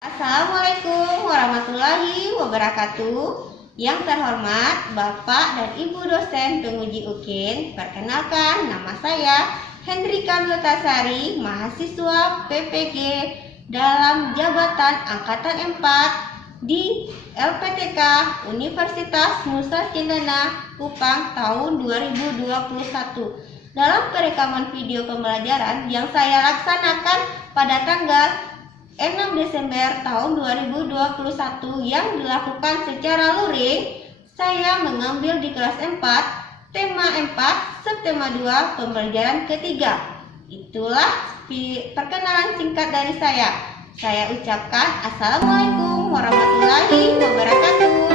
Assalamualaikum warahmatullahi wabarakatuh. Yang terhormat Bapak dan Ibu dosen penguji UKIN, perkenalkan nama saya Hendrika Miltasari, mahasiswa PPG dalam jabatan Angkatan 4 di LPTK Universitas Nusa Cendana Kupang tahun 2021. Dalam perekaman video pembelajaran yang saya laksanakan pada tanggal 6 Desember tahun 2021 yang dilakukan secara luring, saya mengambil di kelas 4, tema 4, subtema 2, pembelajaran ketiga. Itulah perkenalan singkat dari saya. Saya ucapkan Assalamualaikum warahmatullahi wabarakatuh.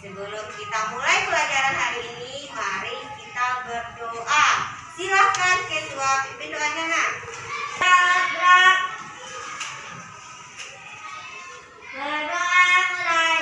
Sebelum kita mulai pelajaran hari ini, mari kita berdoa. Silakan ketua pimpin doanya, Nak. Berdoa mulai.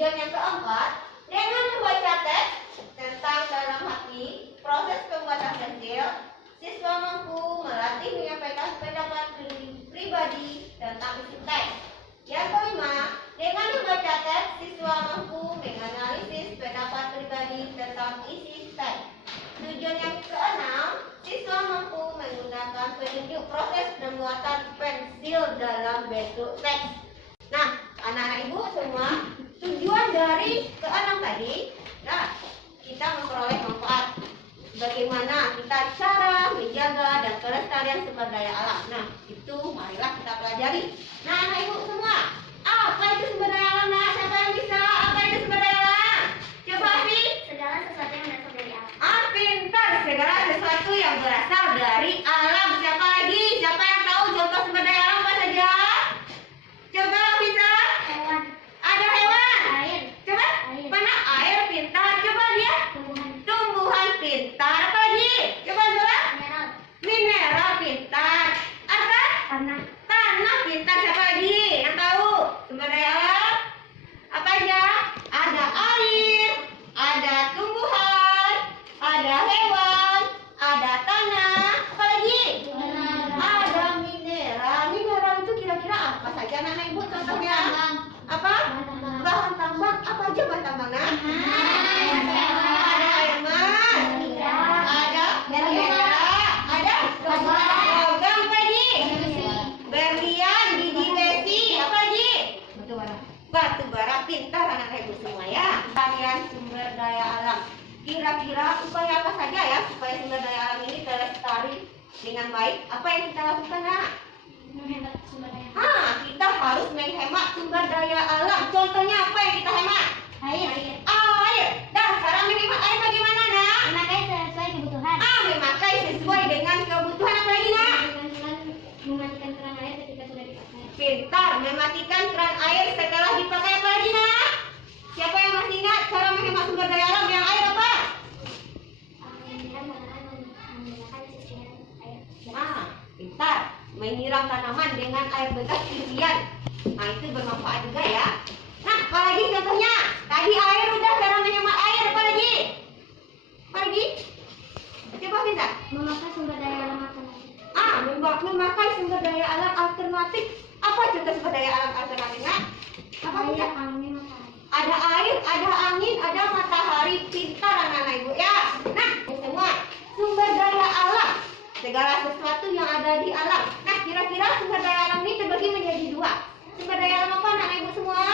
Tujuan yang keempat, dengan membaca teks tentang dalam hati, proses pembuatan pensil, siswa mampu melatih menyampaikan pendapat pribadi tentang isi teks. Yang kelima, dengan membaca teks, siswa mampu menganalisis pendapat pribadi tentang isi teks. Tujuan yang keenam, siswa mampu menggunakan penunjuk proses pembuatan pensil dalam bentuk teks. Nah, anak-anak ibu semua, tujuan dari keenam tadi, nah, kita memperoleh manfaat. Bagaimana kita cara menjaga dan kelestarian sumber daya alam. Nah, itu marilah kita pelajari. Nah, anak ibu semua, apa itu sumber daya alam? Nah, siapa yang bisa? Apa itu sumber daya alam? Coba sih. Segala sesuatu yang berasal dari alam. Pintar. Segala sesuatu yang berasal dari alam. Siapa lagi? Siapa yang tahu contoh sumber daya alam apa saja? Coba bisa. Hewan. Ada hewan. Air. Coba. Air. Mana air? Pintar. Coba dia. Tumbuhan. Tumbuhan. Pintar. Apa lagi? Coba coba. Mineral. Mineral. Pintar. Apa? Tanah. Tanah. Pintar. Siapa lagi yang tahu sumber daya alam? Apa aja? Ada air, ada tumbuhan, ada hewan, ada tanah. Apa lagi? Ada mineral. Mineral itu kira-kira apa saja anak-anak ibu contohnya? Apa? Bahan tambang. Apa aja bahan tambang? Nah? Ada air mas, ada mineral, ada logam. Apa lagi? Berlian, biji besi. Apa lagi? Batu bara. Pintar anak-anak ibu semua ya. Kalian sumber daya alam. Kira-kira upaya apa saja ya supaya sumber daya alam ini terlestari dengan baik? Apa yang kita lakukan, nak? Menghemat sumber daya. Kita harus menghemat sumber daya alam. Contohnya apa yang kita hemat? Air. Air. Dan cara menghemat air bagaimana, nak? Memakai sesuai kebutuhan. Memakai sesuai dengan kebutuhan. Apa lagi, nak? Mematikan keran air ketika sudah dipakai. Pintar. Mematikan keran air setelah dipakai. Apa lagi, nak? Siapa yang masih ingat cara menghemat sumber daya alam yang air apa? Menggunakan sisiran air. Pintar. Menyiram tanaman dengan air bekas cucian. Nah, itu bermanfaat juga ya. Nah, apalagi contohnya? Tadi air udah cara menghemat air. Apa lagi? Apa lagi? Coba bisa. Memakai sumber daya alam alternatif. Memakai sumber daya alam alternatif. Apa contoh sumber daya alam alternatifnya? Apa Air, bisa? angin, matahari. Ada air, ada angin, ada matahari. Pintar anak-anak ibu ya. Nah, semua sumber daya alam, segala sesuatu yang ada di alam. Nah, kira-kira sumber daya alam ini terbagi menjadi dua. Sumber daya alam apa anak-anak ibu semua?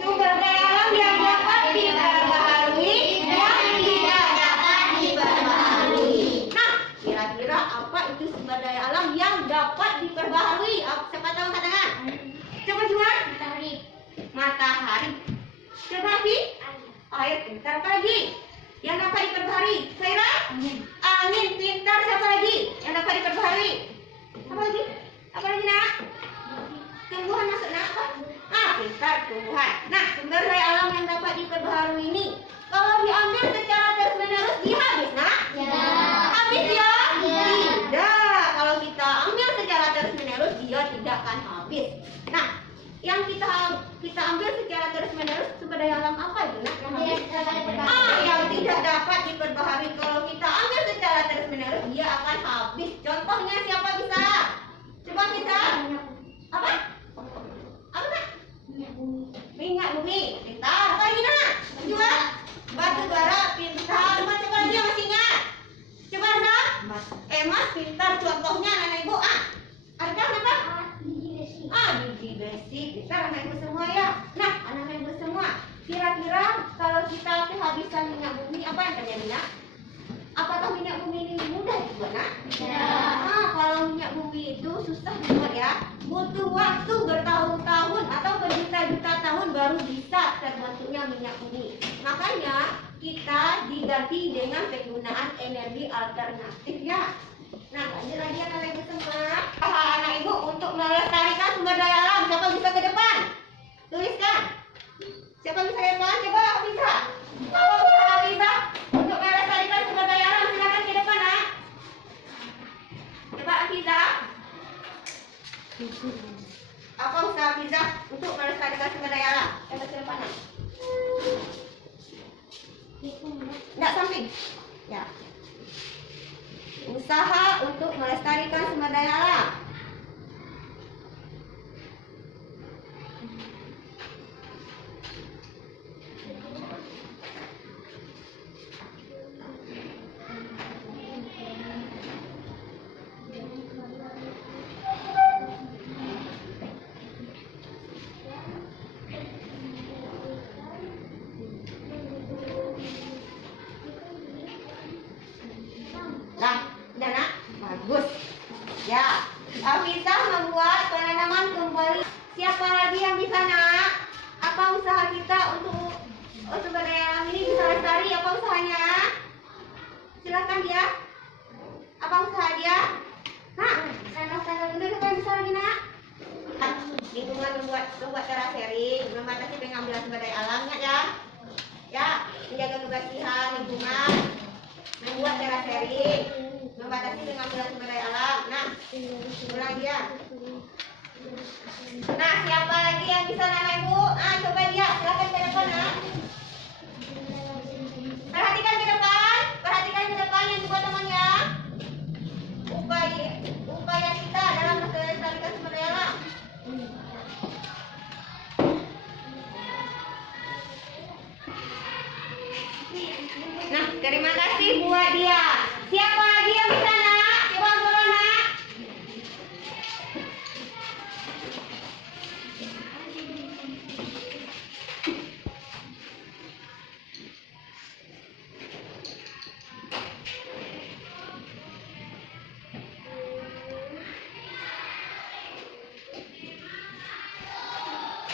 Sumber daya alam yang dapat diperbaharui, yang tidak dapat diperbaharui. Nah, kira-kira apa itu sumber daya alam yang dapat diperbaharui? Siapa tahu katakan? Coba coba. Matahari. Matahari. Coba sih. Air. Pintar. Apa lagi yang dapat diperbaharui? Kira? Angin. Pintar. Siapa lagi yang dapat diperbaharui? Apa lagi? Apa lagi, nak? Tumbuhan masuk, nak? Apa? Pintar. Tumbuhan. Nah, sumber daya alam yang dapat diperbaharui ini kalau diambil secara terus-menerus dia habis, nak? Ya. Habis ya? Ya. Tidak. Kalau kita ambil secara terus-menerus dia tidak akan habis. Nah, yang kita ambil secara terus-menerus sumber daya alam apa itu, nak? Yang tidak dapat diperbaharui. Kalau kita ambil secara terus-menerus dia akan habis. Contohnya siapa bisa? Coba bisa. Apa? Apa, nak? Minyak bumi. Pintar. Apa lagi, nak? Coba. Batu bara. Pintar. Coba lagi yang masih ingat. Coba, nak. Emas. Pintar. Contohnya anak ibu. Argan apa? Biji besi. Pintar anak ibu semua ya. Nah, anak ibu semua, kira-kira kalau kita kehabisan minyak bumi, apa yang terjadi, nak? Apakah minyak bumi ini mudah dibuat, nak? Kalau minyak bumi itu susah dibuat ya. Butuh waktu bertahun-tahun atau berjuta-juta tahun baru bisa terbentuknya minyak bumi. Makanya kita diganti dengan penggunaan energi alternatif ya. Nah, lanjut lagi anak ibu semua. Anak ibu untuk melestarikan sumber daya alam, siapa bisa ke depan? Tuliskan. Siapa bisa ke depan? Coba bisa. Siapa bisa untuk melestarikan sumber daya alam, silakan ke depan, nak. Coba bisa. Apa usaha bisa untuk melestarikan sumber daya Enggak samping. Ya. Usaha untuk melestarikan sumber daya alam. Nah, udah nak? Bagus. Ya, Afisa membuat penanaman kembali. Siapa lagi yang bisa nak? Apa usaha kita untuk sumber daya alam ini bisa lestari? Apa usahanya? Silakan dia. Apa usaha dia? Nak, saya dulu siapa yang bisa lagi nak? Lingkungan membuat terasering, membatasi pengambilan sumber daya alamnya ya. Ya, menjaga kebersihan lingkungan, membuat terasering, membatasi pengambilan sumber daya alam. Nah, ulang dia. Nah, siapa lagi yang bisa nana ibu? Ah, coba dia, silakan ke depan nak. Perhatikan ke depan yang dibuat temannya. Upaya kita dalam melestarikan sumber daya alam. Nah, terima kasih buat dia. Siapa lagi yang bisa nak? Coba dulu nak.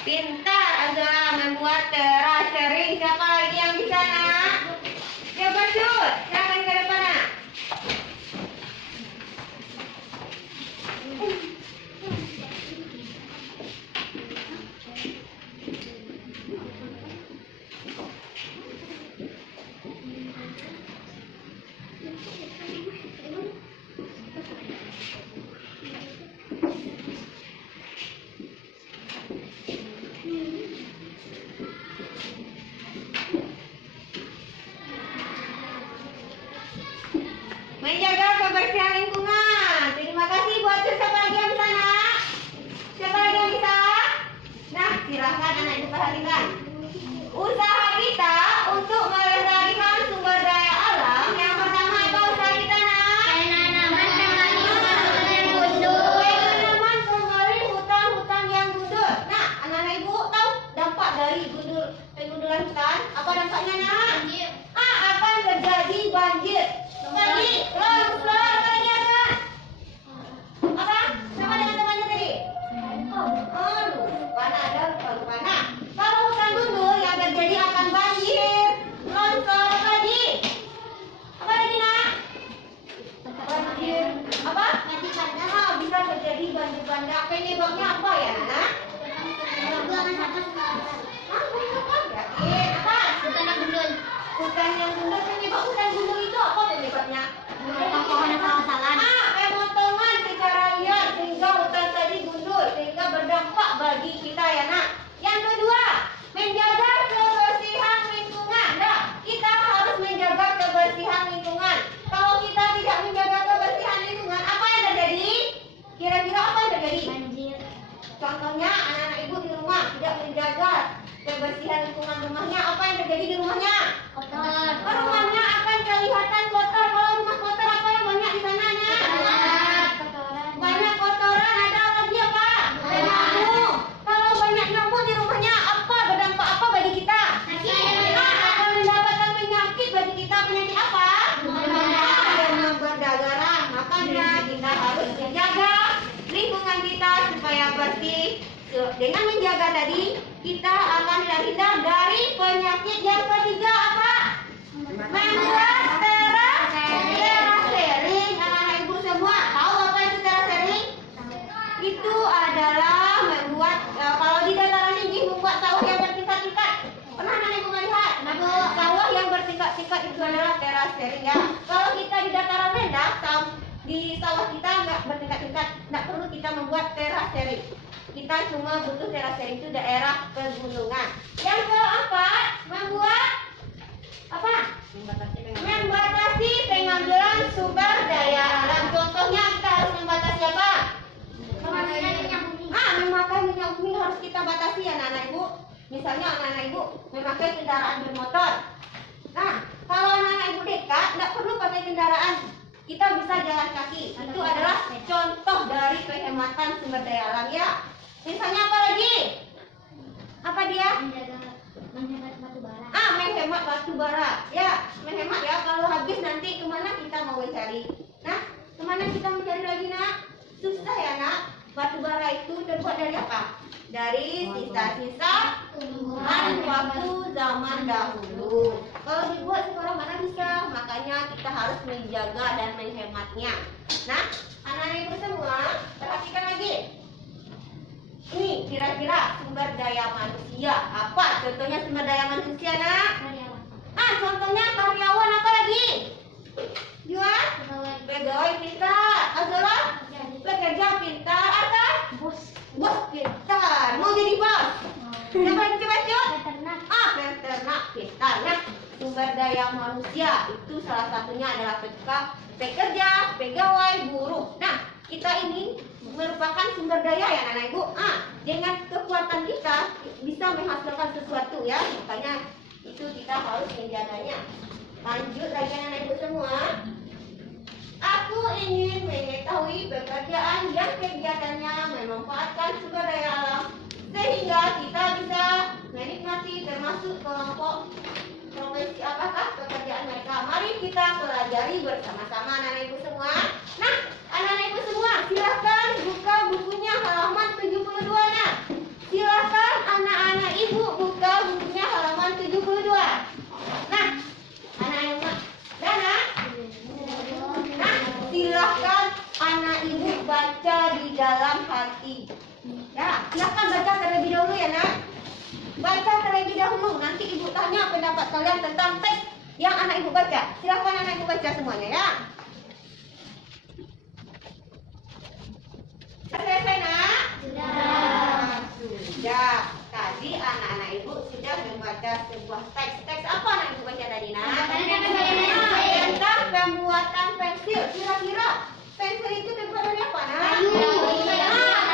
Pintar adalah membuat terasering. Siapa lagi yang bisa nak? Coba cut, silakan ke depan nak. Menjaga kebersihan lingkungan. Terima kasih buat siapa lagi yang bisa nak? Siapa lagi yang bisa? Nah, silahkan anak ibu perhatikan. Usaha kita untuk melestarikan sumber daya alam. Yang pertama apa usaha kita nak? Penanaman kembali hutan-hutan yang gundul. Nah, anak ibu tahu dampak dari pengundulan hutan? Apa dampaknya nak? Akan terjadi banjir. Tadi longsor tadi apa? Sama dengan temannya tadi. Lupa. Nah, kalau hutan gundul yang terjadi akan banjir, longsor tadi. Apa lagi nak? Banjir. Apa? Bisa terjadi banjir bandang. Penyebabnya apa ya nak? Apa? Hutan yang gundul. Penyebab hutan gundul itu apa penyebabnya? Pemotongan secara liar sehingga hutan tadi gundul, sehingga berdampak bagi kita ya nak. Yang kedua, menjaga kebersihan lingkungan. Nah, kita harus menjaga kebersihan lingkungan. Kalau kita tidak menjaga kebersihan lingkungan, apa yang terjadi? Kira-kira apa yang terjadi? Banjir. Contohnya anak-anak ibu di rumah tidak menjaga kebersihan lingkungan rumahnya, apa yang terjadi di rumahnya? Kotor. Rumahnya akan kelihatan kotor. Kalau rumah kotor apa yang banyak di sananya? Banyak kotoran. Ada lagi apa? Nyamuk. Kalau banyak nyamuk di rumahnya apa berdampak apa bagi kita? Akan mendapatkan penyakit bagi kita. Penyakit apa? Demam berdarah. Makanya kita harus menjaga lingkungan kita supaya bersih. Dengan menjaga tadi, kita akan terhindar dari penyakit. Yang ketiga apa? Membuat terasering. Anak-anak ibu semua tahu apa itu terasering? Itu adalah membuat kalau di dataran tinggi membuat sawah yang bertingkat-tingkat. Pernah anak ibu melihat? Sawah yang bertingkat-tingkat itu adalah terasering ya. Kalau kita di dataran rendah, di sawah kita nggak bertingkat-tingkat, nggak perlu kita membuat terasering. Kita cuma butuh terasering itu daerah pegunungan. Yang keempat, membuat apa? Membatasi pengambilan sumber daya alam. Contohnya kita harus membatasi apa? Memakai minyak bumi harus kita batasi ya anak-anak ibu. Misalnya anak-anak ibu memakai kendaraan bermotor. Nah, kalau anak-anak ibu dekat, tidak perlu pakai kendaraan. Kita bisa jalan kaki. Itu adalah contoh dari penghematan sumber daya alam ya. Misalnya apa lagi? Apa dia? Menghemat batu bara. Menghemat batu bara. Ya, menghemat ya. Kalau habis nanti kemana kita mau mencari? Nah, kemana kita mencari lagi nak? Susah ya nak. Batu bara itu terbuat dari apa? Dari sisa-sisa tumbuhan waktu zaman dahulu. Kalau dibuat sekarang mana bisa? Makanya kita harus menjaga dan menghematnya. Nah, anak-anak ibu semua, perhatikan lagi. Ini kira-kira sumber daya manusia. Apa? Contohnya sumber daya manusia nak? Contohnya karyawan apa lagi? Jual? Pegawai pintar. Azora? Pekerja pintar. Apa? Bos pintar. Mau jadi bos? Coba cut. Peternak pintar. Nah, sumber daya manusia itu salah satunya adalah pekerja, pegawai, buruh. Nah, kita ini merupakan sumber daya ya anak-anak ibu. Dengan kekuatan kita bisa menghasilkan sesuatu ya. Makanya itu kita harus menjaganya. Lanjut lagi anak-anak ibu semua. Aku ingin mengetahui pekerjaan yang kegiatannya memanfaatkan sumber daya alam sehingga kita bisa menikmati termasuk kelompok profesi apakah pekerjaan mereka. Mari kita pelajari bersama-sama anak-anak ibu semua. Nah, anak-anak ibu semua silakan buka bukunya halaman 72 nah. Silakan anak-anak ibu buka bukunya halaman 72. Nah, anak-anak Dana. Nah, silakan anak ibu baca di dalam hati. Ya, silakan baca terlebih dahulu ya nak. Baca terlebih dahulu. Nanti ibu tanya pendapat kalian tentang teks yang anak ibu baca. Silakan anak ibu baca semuanya ya. Selesai nak? Sudah. Tadi anak-anak ibu sudah membaca sebuah teks. Teks apa anak ibu baca tadi nak? Tentang pembuatan pensil. Kira-kira pensil itu terbuat dari apa nak?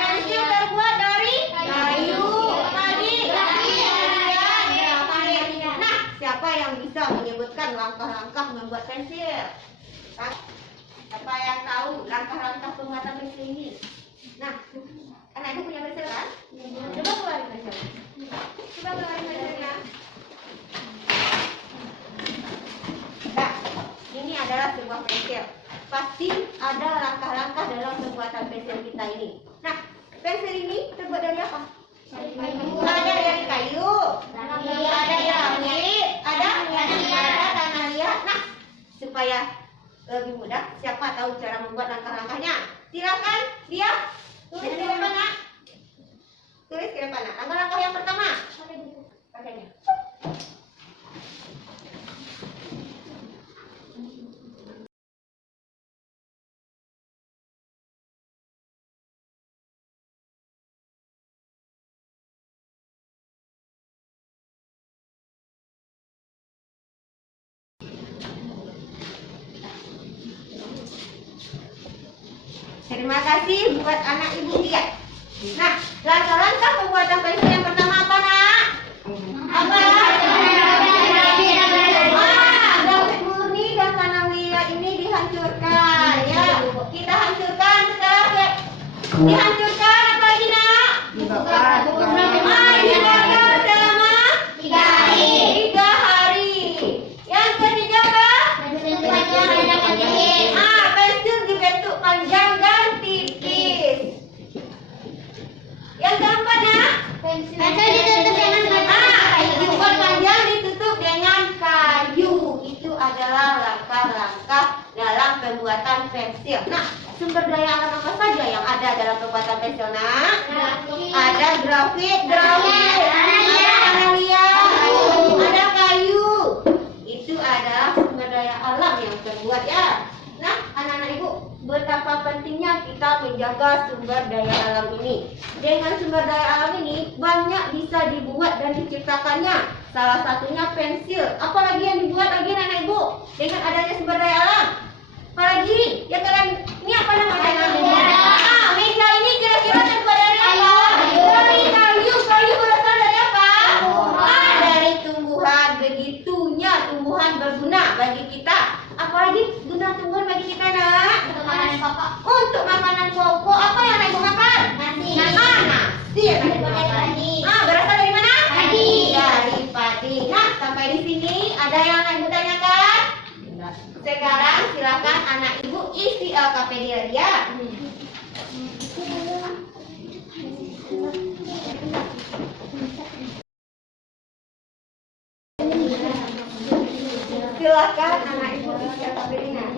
Pensil terbuat dari kayu. Tadi Nah, siapa yang bisa menyebutkan langkah-langkah membuat pensil? Siapa yang tahu langkah-langkah pembuatan pensil ini? Nah, anak ibu punya pensil kan? Coba keluarin pensil. Coba keluarin pensilnya. Nah, ini adalah sebuah pensil. Pasti ada langkah-langkah dalam pembuatan pensil kita ini. Nah, pensil ini terbuat dari apa? Ada dari kayu, ada dari langit, ada tanah liat. Nah, supaya lebih mudah, siapa tahu cara membuat langkah-langkahnya? Silakan dia tulis ke depan nak. Tulis ke depan nak. Langkah-langkah yang pertama. Pakainya. Terima kasih buat anak ibu lihat. Nah, langkah-langkah pembuatan pensil yang pertama apa nak? Apa? Grafit murni dan tanah liat ini dihancurkan ya. Kita hancurkan setelah dihancurkan apa lagi nak? Dibakar selama 3 hari. Yang ketiga apa? Pensil dibentuk panjang dan tipis. Yang keempat nak? Pensil ditutup dengan kayu. Dibuat panjang ditutup dengan kayu. Itu adalah langkah-langkah dalam pembuatan pensil. Nah, sumber daya alam apa saja yang ada dalam pembuatan pensil nak? Ada grafit, ada tanah liat, ada kayu. Itu adalah sumber daya alam yang terbuat ya. Nah, anak-anak ibu, betapa pentingnya kita menjaga sumber daya alam ini. Dengan sumber daya alam ini banyak bisa dibuat dan diciptakannya. Salah satunya pensil. Apalagi yang dibuat lagi anak-anak ibu? bagi kita. Apalagi guna tumbuhan bagi kita, nak? Untuk makanan pokok. Untuk makanan pokok, apa yang ibu makan? Nasi. Nasi yang ibu makan. Padi. Berasal dari mana? Padi. Dari padi. Nah, sampai di sini ada yang ibu tanyakan? Sekarang silakan anak ibu isi LKPD dia. Silakan anak ibu isi LKPD-nya.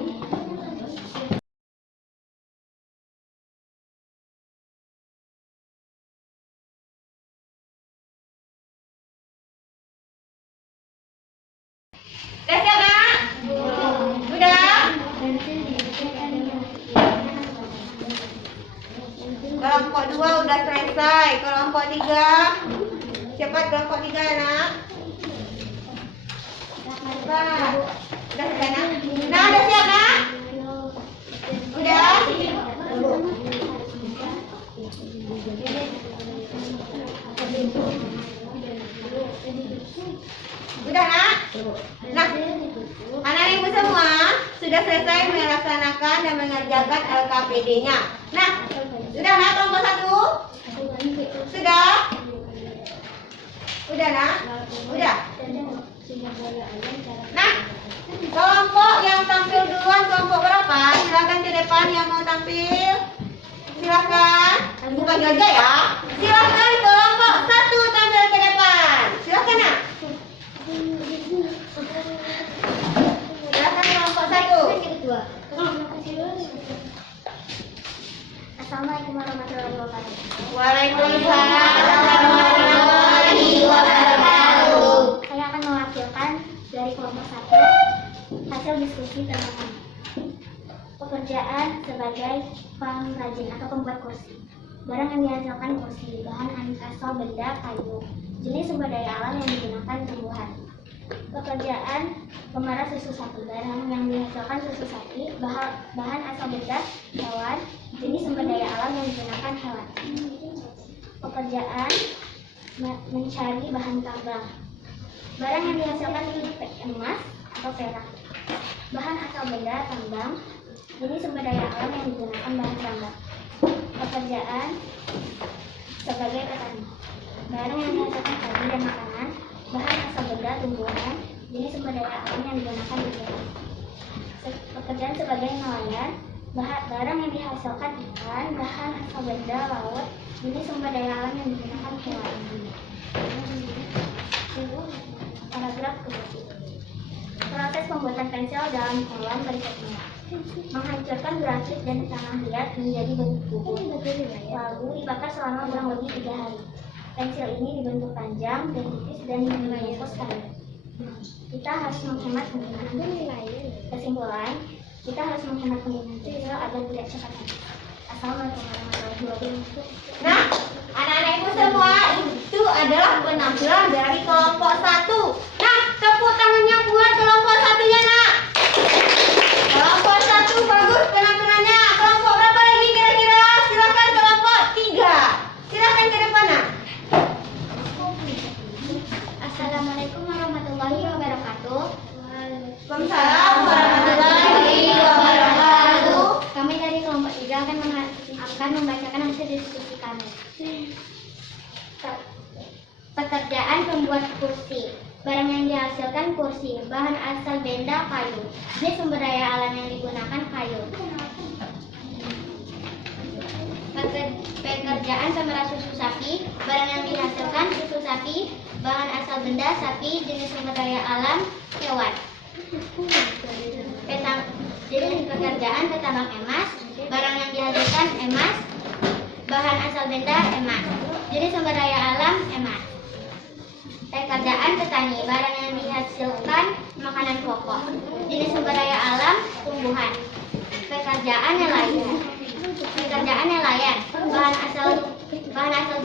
Udah siap, nak? Udah? Kelompok 2 udah selesai. Kelompok 3. Cepat kelompok 3 ya, nak. Cepat. Udah selesai, nak? Nah, udah siap, nak? Udah? Udah, nak? Nah, anak ibu semua sudah selesai melaksanakan dan mengerjakan LKPD-nya. Nah, sudah, nak? Kelompok 1? Sudah? Udah, nak? Udah? Nah, kelompok yang tampil duluan kelompok berapa? Silakan ke depan yang mau tampil. Silakan. Bukan aja ya. Silakan kelompok 1 tampil ke depan. Silakan, nak. Silakan kelompok 1. Assalamualaikum warahmatullahi wabarakatuh. Waalaikumsalam warahmatullahi wabarakatuh. Saya akan mewakilkan dari kelompok 1 hasil diskusi tentang pekerjaan sebagai pengrajin atau pembuat kursi. Barang yang dihasilkan kursi, bahan asal benda kayu, jenis sumber daya alam yang digunakan tumbuhan. Pekerjaan pemeras susu sapi, barang yang dihasilkan susu sapi, bahan asal benda hewan, jenis sumber daya alam yang digunakan hewan. Pekerjaan mencari bahan tambang, barang yang dihasilkan emas atau perak, bahan asal benda tambang, jenis sumber daya alam yang digunakan bahan tambang. Pekerjaan sebagai petani, barang yang dihasilkan padi dan makanan, bahan asal benda tumbuhan, jenis sumber daya alam yang digunakan tumbuhan. Pekerjaan sebagai nelayan, barang yang dihasilkan ikan, bahan asal benda laut, jenis sumber daya alam yang digunakan hewan. Paragraf kedua. Proses pembuatan pensil dalam hewan berikutnya: menghancurkan grafit dan tanah liat menjadi bentuk bubur, lalu dibakar selama kurang lebih 3 hari. Pensil ini dibentuk panjang dan tipis dan dibungkus kayu. Kita harus menghemat penggunaan. Kesimpulan, kita harus menghemat penggunaan pensil agar tidak cepat habis. Assalamualaikum warahmatullahi wabarakatuh. Nah, anak-anak ibu semua, itu adalah penampilan dari kelompok 1. Nah, tepuk tangannya buat kelompok 1-nya, nak. Kelompok 1 bagus penampilannya. Kelompok berapa lagi kira-kira? Silakan kelompok 3. Silakan ke depan, nak. Assalamualaikum warahmatullahi wabarakatuh. Waalaikumsalam warahmatullahi wabarakatuh. Kami dari kelompok 3 akan membacakan hasil diskusi kami. Pekerjaan pembuat kursi. Barang yang dihasilkan kursi, bahan asal benda kayu, jenis sumber daya alam yang digunakan kayu. Pekerjaan pemeras susu sapi, barang yang dihasilkan susu sapi, bahan asal benda sapi, jenis sumber daya alam hewan. Jenis pekerjaan petambang emas, barang yang dihasilkan emas, bahan asal benda emas, jenis sumber daya alam emas. Pekerjaan petani, barang yang dihasilkan makanan pokok, jenis sumber daya alam tumbuhan. Pekerjaan nelayan, bahan asal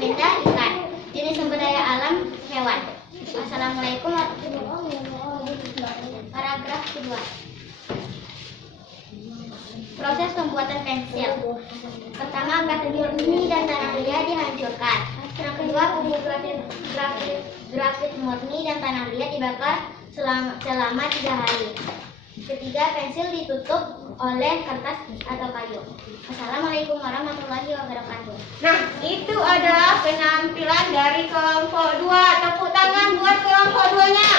benda ikan, jenis sumber daya alam hewan. Assalamualaikum warahmatullahi wabarakatuh. Paragraf kedua. Proses pembuatan pensil. Pertama, batu murni dan tanah liat dihancurkan. Yang kedua, bubuk grafit murni dan tanah liat dibakar selama 3 hari. Ketiga, pensil ditutup oleh kertas atau kayu. Assalamualaikum warahmatullahi wabarakatuh. Nah, itu adalah penampilan dari kelompok 2. Tepuk tangan buat kelompok 2-nya.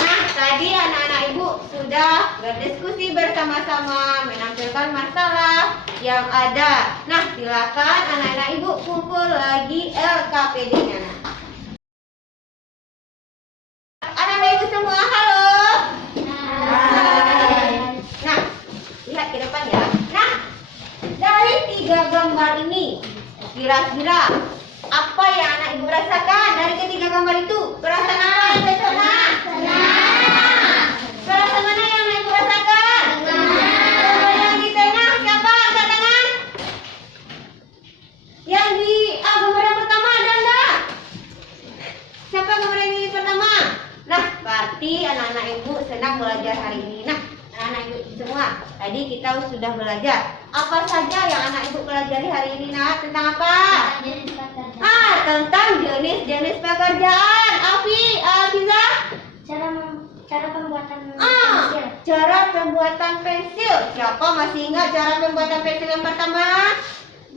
Nah, tadi anak-anak ibu sudah berdiskusi bersama-sama menampilkan masalah yang ada. Nah, silakan anak-anak ibu kumpul lagi LKPD-nya. Anak-anak ibu semua, halo. Nah, lihat ke depan ya. Nah, dari 3 gambar ini, kira-kira apa yang anak ibu rasakan dari ketiga gambar itu? Perasaan apa yang besok, nak? Perasaan mana yang anak ibu rasakan? Yang di tengah siapa? Angkat tangan. Yang di gambar yang pertama ada enggak? Siapa gambar yang pertama? Nah, berarti anak-anak ibu senang belajar hari ini. Nah, anak-anak ibu semua, tadi kita sudah belajar. Apa saja yang anak ibu pelajari hari ini, nak? Tentang apa? Tentang jenis-jenis pekerjaan. Afiza? Cara pembuatan pensil. Cara pembuatan pensil. Siapa masih ingat cara pembuatan pensil yang pertama?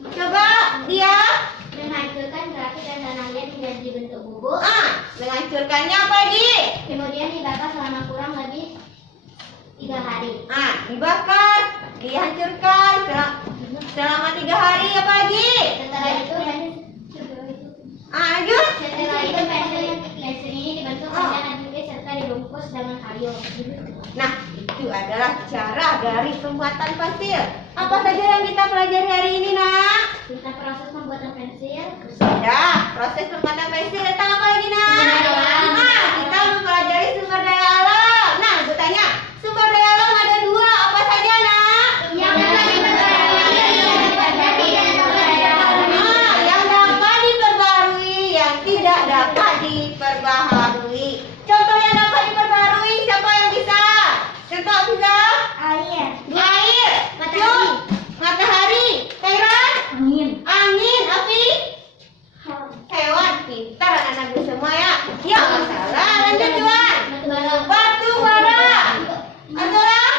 Coba dia. Menghancurkan grafit dan tanahnya menjadi bentuk bubuk. Menghancurkannya apa, Di? Kemudian dibakar selama kurang lebih 3 hari. Dibakar, dihancurkan selama 3 hari. Apa lagi? Setelah itu Lanjut. pensil ini dibentuk menjadi adhesive serta dibungkus dengan kayu. Nah, itu adalah cara dari pembuatan pensil. Apa saja yang kita pelajari hari ini, nak? Tentang proses pembuatan pensil. Sudah, proses pembuatan pensil. Tentang apa lagi, nak? Sumber daya alam. Kita mempelajari sumber daya alam. Nah, gue tanya, sumber daya alam ada 2. Apa saja, nak? Yang dapat diperbarui, Yang dapat diperbarui, yang tidak dapat diperbaharui. Contoh yang dapat diperbarui, siapa yang bisa? Contoh bisa? air, Air, Matahari. matahari, Kairan, angin, api, hewan, hewan. Pintar anak-anak gue semua ya. Ya, nggak salah. Lanjut, Juan. Batu bara. Adalah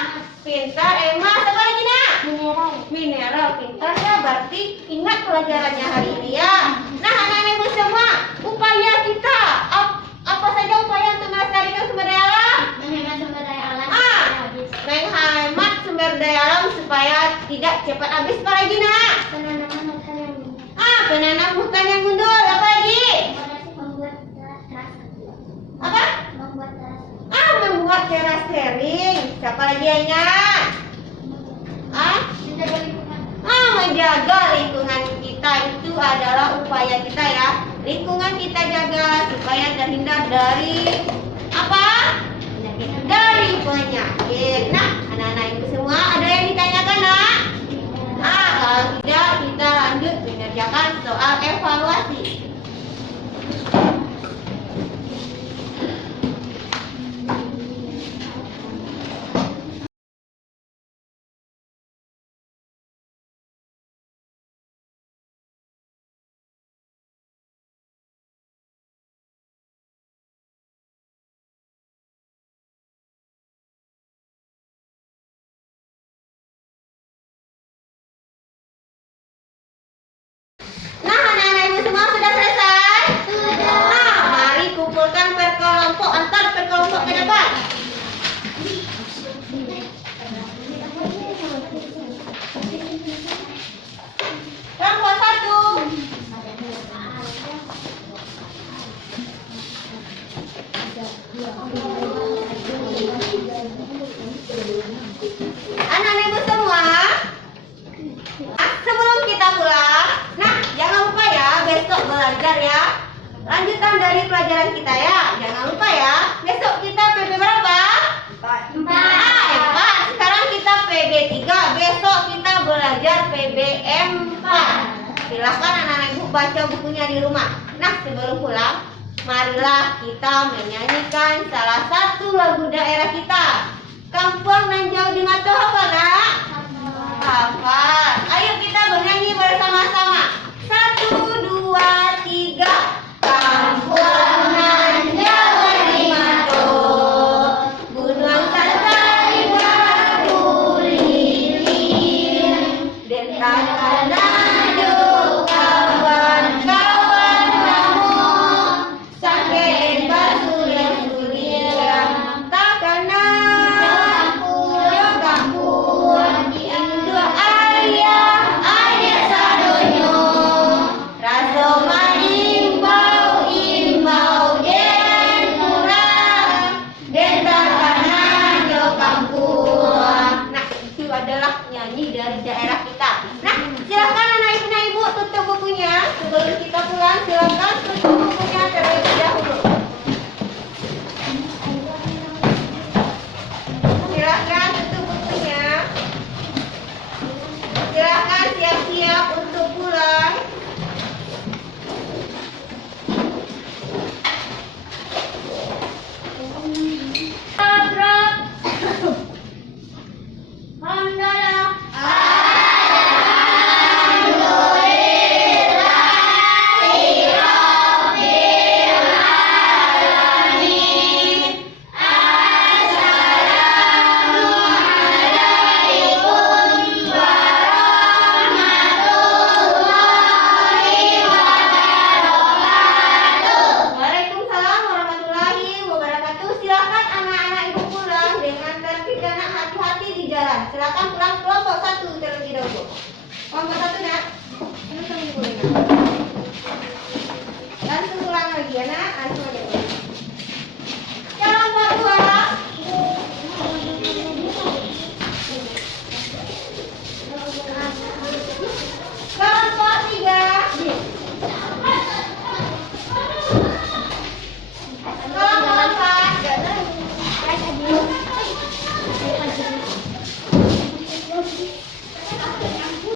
pintar. Emas, apa lagi, nak? mineral, Mineral. Pintar ya, berarti ingat pelajarannya hari ini ya. Nah, anak-anak gue semua, upaya kita apa saja upaya untuk melestarikan sumber daya alam? menghemat sumber daya alam. Habis. Menghemat sumber daya alam supaya tidak cepat habis. Apa lagi, nak? Penanaman hutan yang mundur. Penanam hutan yang gundul. Apa lagi? Membuat teras. Apa? Membuat teras. Membuat teras sharing. Siapa lagi yang ingat? Menjaga lingkungan. Menjaga lingkungan kita itu adalah upaya kita ya. Lingkungan kita jaga supaya terhindar dari apa? Dari penyakit. Nah, anak-anak ibu semua ada yang ditanyakan, nak? Kalau tidak, kita lanjut mengerjakan soal evaluasi. Nah, anak-anak ibu semua sudah selesai? Sudah. Mari kumpulkan per kelompok, antar per kelompok ke depan. Kelompok 1. Anak-anak ibu semua, sebelum kita pulang, nah jangan lupa ya besok belajar ya. Lanjutan dari pelajaran kita ya. Jangan lupa ya, besok kita PB berapa? 4. 4. Sekarang kita PB 3. Besok kita belajar PB 4. Silahkan anak-anak ibu baca bukunya di rumah. Nah, sebelum pulang, marilah kita menyanyikan salah satu lagu daerah kita. Kampung nan jauh di mata apa, nak? Hafal. Ayo kita bernyanyi bersama-sama. 1, 2, 3. Kampung nan jauh di mata dari daerah kita. Nah, silakan anak ibu dan ibu tutup bukunya. Sebelum kita pulang, silakan tutup bukunya terlebih dahulu. Silakan tutup bukunya. Silakan siap-siap untuk pulang. Waalaikumsalam warahmatullahi wabarakatuh. Silakan anak-anak ibu pulang dengan tertib dan hati-hati di jalan. Silakan pulang kelompok 1 terlebih dahulu. Kelompok 1 nak. Ini kami boleh nak. Langsung pulang lagi ya nak. Langsung aja.